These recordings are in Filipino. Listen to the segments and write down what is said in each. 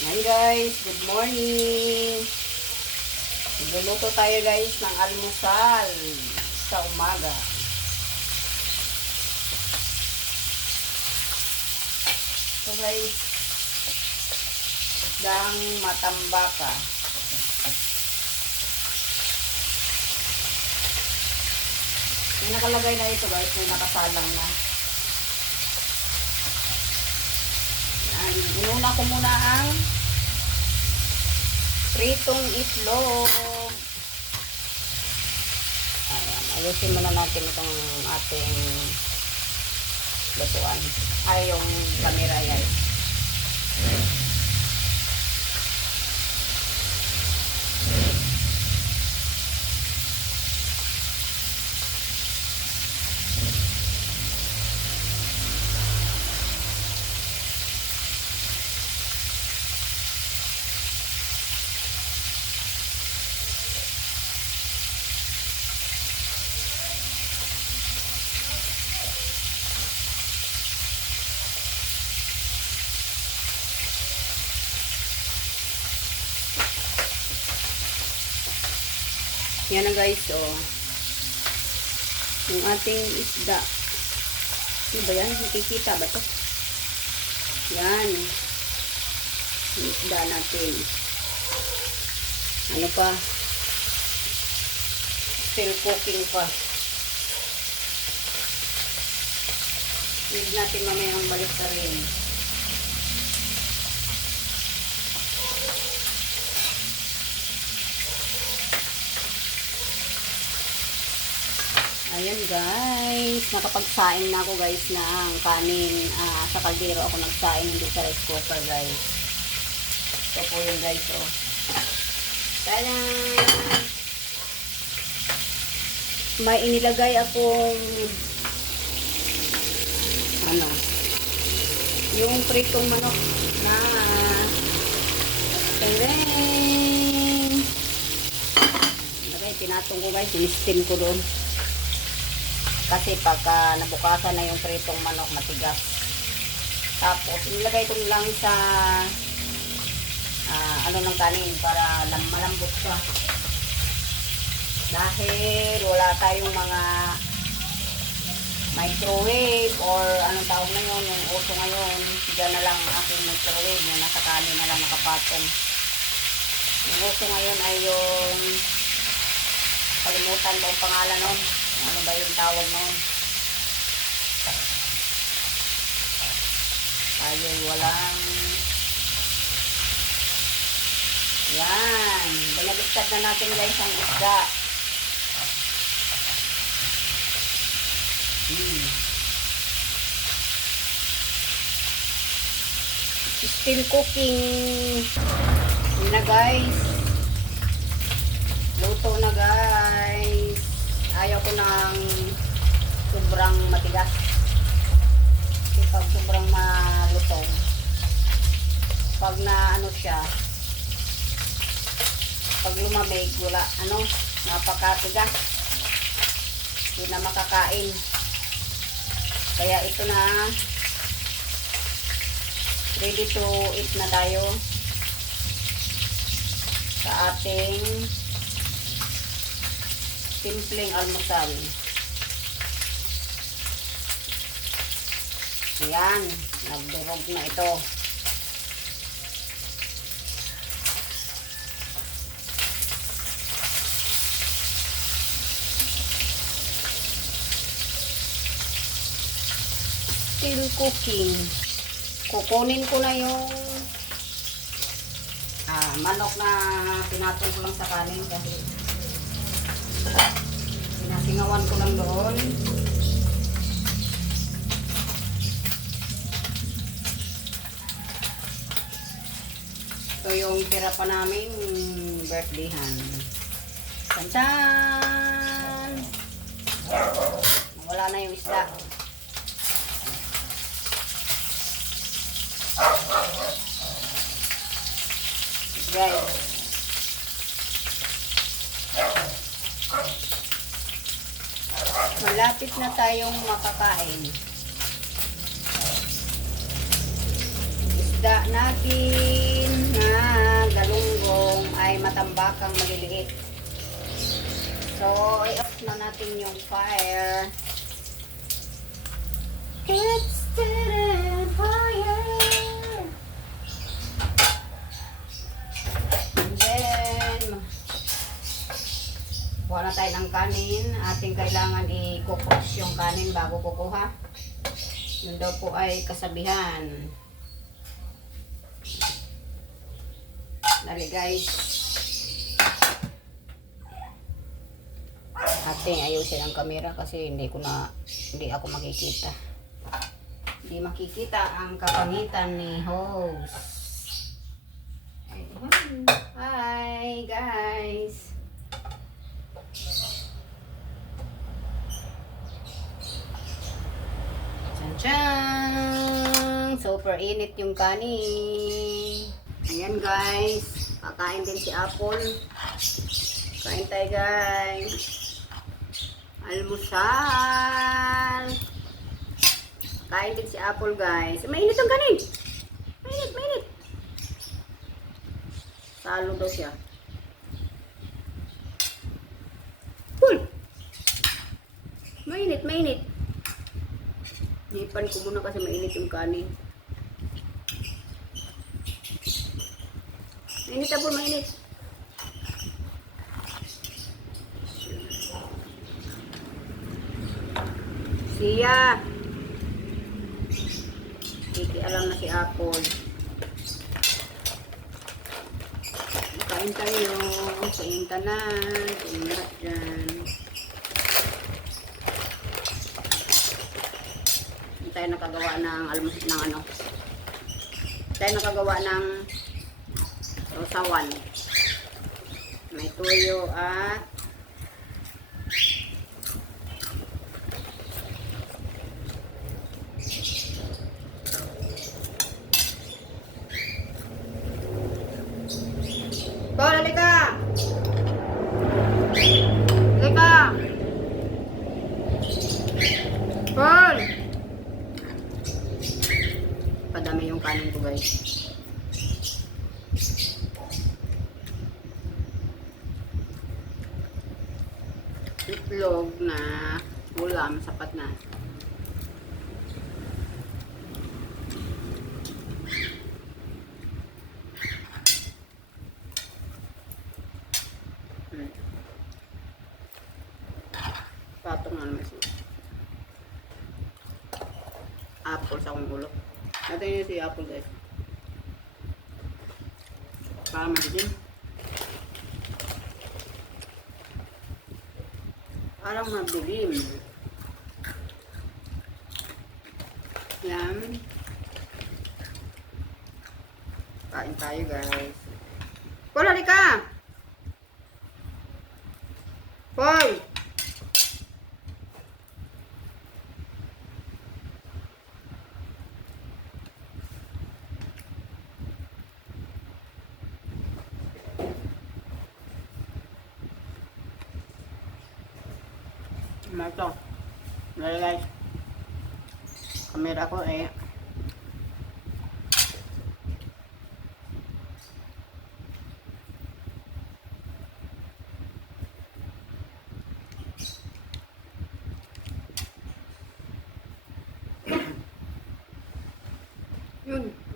Hi guys, good morning. Magluluto tayo guys ng almusal sa umaga. So guys, dang matambaka. May nakalagay na ito guys, may nakasalang na. Inuna ko muna ang pritong itlog. Ayan, ayusin muna natin itong ating lutuan. Ay, yung camera yan. Yan na guys, oh. Yung ating isda. Ano ba yan? Nakikita ba ito? Yan. Yung isda natin. Ano pa? Still cooking pa. Need natin mamaya ang balik sa rin. Ayan guys, nakapagsain na ako guys ng kanin sa kaldero ako nagsain, hindi sa rice cooker guys. Ito po yun guys, oh. Kaya may inilagay akong yung pritong manok na teng. Okay, tinatong ko guys, in-steam ko doon. Kasi pagka nabukasan na yung pritong manok, matigas. Tapos, ilagay ko lang sa ng kanin para malambot siya. Dahil wala tayong mga microwave or anong tawag na yun, yung uso ngayon, dyan na lang aking microwave, yung nasa kanin na lang nakapatong. Yung uso ngayon ay yung kalimutan ko ang pangalan nun. Ano ba yung tawag nun? Ay, walang... Yan. Binaliktad na natin guys ang isda. Still cooking. Yun na guys. Luto na guys. Ayaw ko ng sobrang matigas. Kasi pag sobrang malutong, pag na siya, pag lumamig, wala, napakatigas. Hindi na makakain. Kaya ito na, ready to eat na tayo sa ating simpleng almusal. Ayan, nagdurog na ito. Still cooking. Kukunin ko na yung manok na pinatong ko lang sa kanin kasi sinasingawan ko lang doon. Ito yung tira pa namin birthdayhan. Tantan! Wala na yung isda. Guys. Malapit na tayong makakain. Isda natin mga tambakang maliliit. So, i-off na natin yung fire. Let's set it fire. And then, kuha na tayo ng kanin. Ating kailangan i-cook yung kanin bago kukuha. Yun daw po ay kasabihan. Dali guys. Ating ayusin ang camera kasi hindi ako makikita. Hindi makikita ang kapangitan ni host. Hi guys. Tchan! Super init yung kanin. Ayan guys. Kakain din si Apple. Kain tayo guys. Almusal. Kain din si Apple guys. Mainit ang kanin. Mainit. Salo daw siya. Cool. Mainit. Nipan ko muna kasi mainit yung kanin. Mainit Apple, mainit. Siya. Alam na si Apple. Kain tayo. Kain tanan. Kain lahat dyan. Hindi tayo nakagawa ng tayo nakagawa ng rosawan. May tuyo at Paul, halika! Paul! Padami yung kanin ko guys. Itlog na ulam, sapat na. Patong na naman siya. Apple sa akong ulo. Natin yun si Apple guys. Para madilim. Parang madilim. Yan. Kain tayo guys. Paul, halika! Paul! Ito. Guys. Camera ko yun,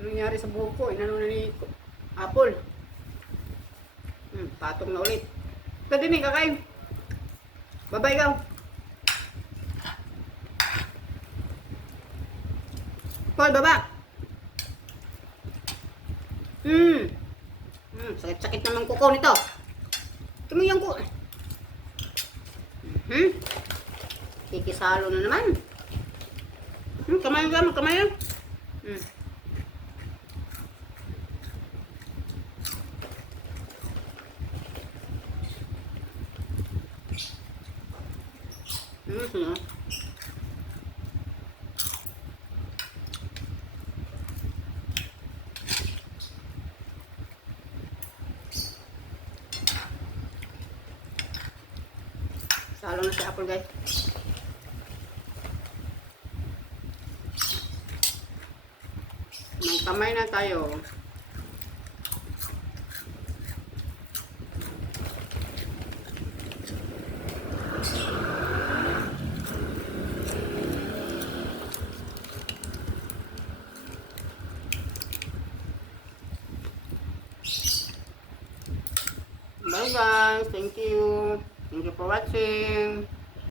nangyari sa buhok ko, inano na ni Apple. Patong na ulit. Ito din kakain. Bye-bye ikaw. Paul, baba. Sakit-sakit naman kuko nito. Tumiyang ko. Kikisalo na naman. Kamay ka, kamay. Salo na si Apple guys. May kamay na tayo. Bye guys. Thank you. Thank you for watching.